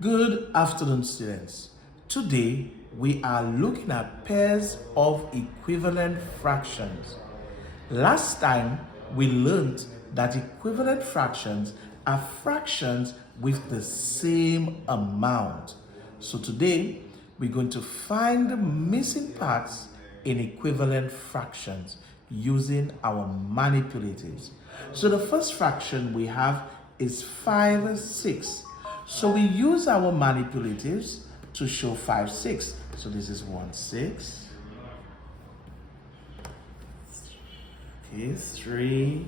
Good afternoon, students. Today we are looking at pairs of equivalent fractions. Last time we learned that equivalent fractions are fractions with the same amount. So today we're going to find the missing parts in equivalent fractions using our manipulatives. So the first fraction we have is 5/6. So we use our manipulatives to show 5/6. So this is 1/6. Okay, 3,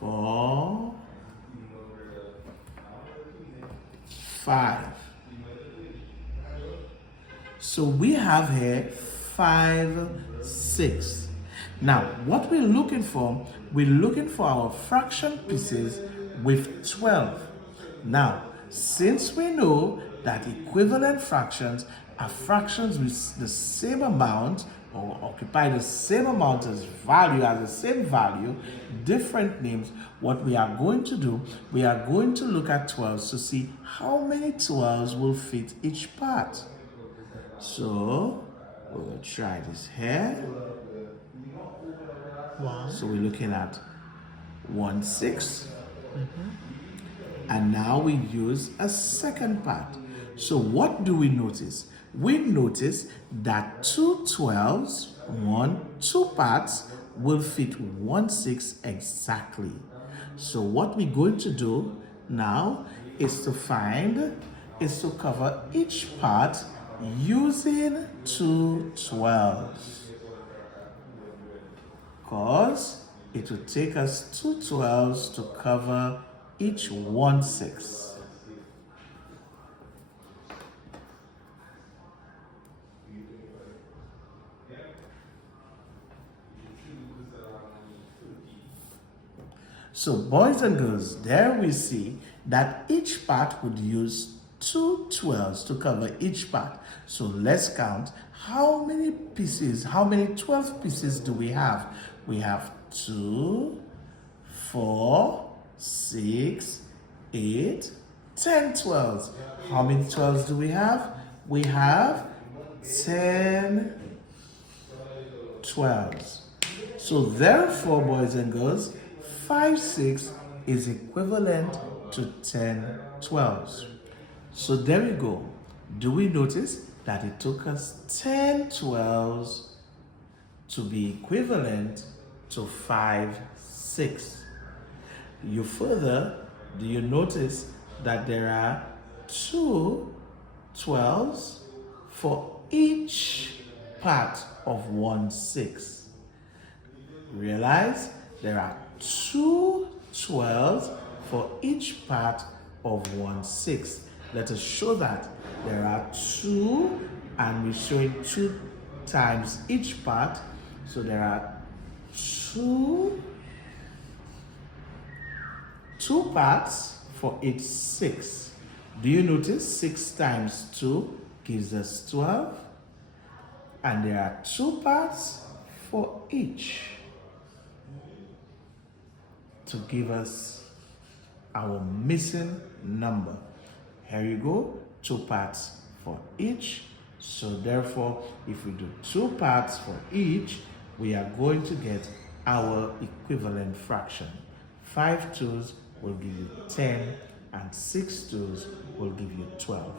4, 5. So we have here 5/6. Now, what we're looking for our fraction pieces with 12. Now, since we know that equivalent fractions are fractions with the same amount or occupy the same amount as the same value, different names, what we are going to do, we are going to look at 12s to see how many 12s will fit each part. So, we'll try this here. So we're looking at 1/6. And now we use a second part. So what do we notice? We notice that 2 12s, two parts will fit 1/6 exactly. So what we're going to do now is to cover each part using 2 12s. Because it will take us 2 12s to cover each 1/6. So boys and girls, there we see that each part would use 2 12s to cover each part. So let's count how many 12 pieces do we have? We have 2, 4, 6, 8, 10 12s. How many 12s do we have? We have 10 12s. So therefore, boys and girls, 5/6 is equivalent to 10 12s. So there we go. Do we notice that it took us 10 12s to be equivalent to 5/6? Do you notice that there are 2 12s for each part of 1/6? Realize there are 2 12s for each part of 1/6. Let us show that there are 2 and we're showing 2 times each part. So there are 2 parts for each 6. Do you notice 6 times 2 gives us 12? And there are 2 parts for each to give us our missing number. Here you go, 2 parts for each. So therefore, if we do 2 parts for each, we are going to get our equivalent fraction. 5 2s will give you 10 and 6 2s will give you 12.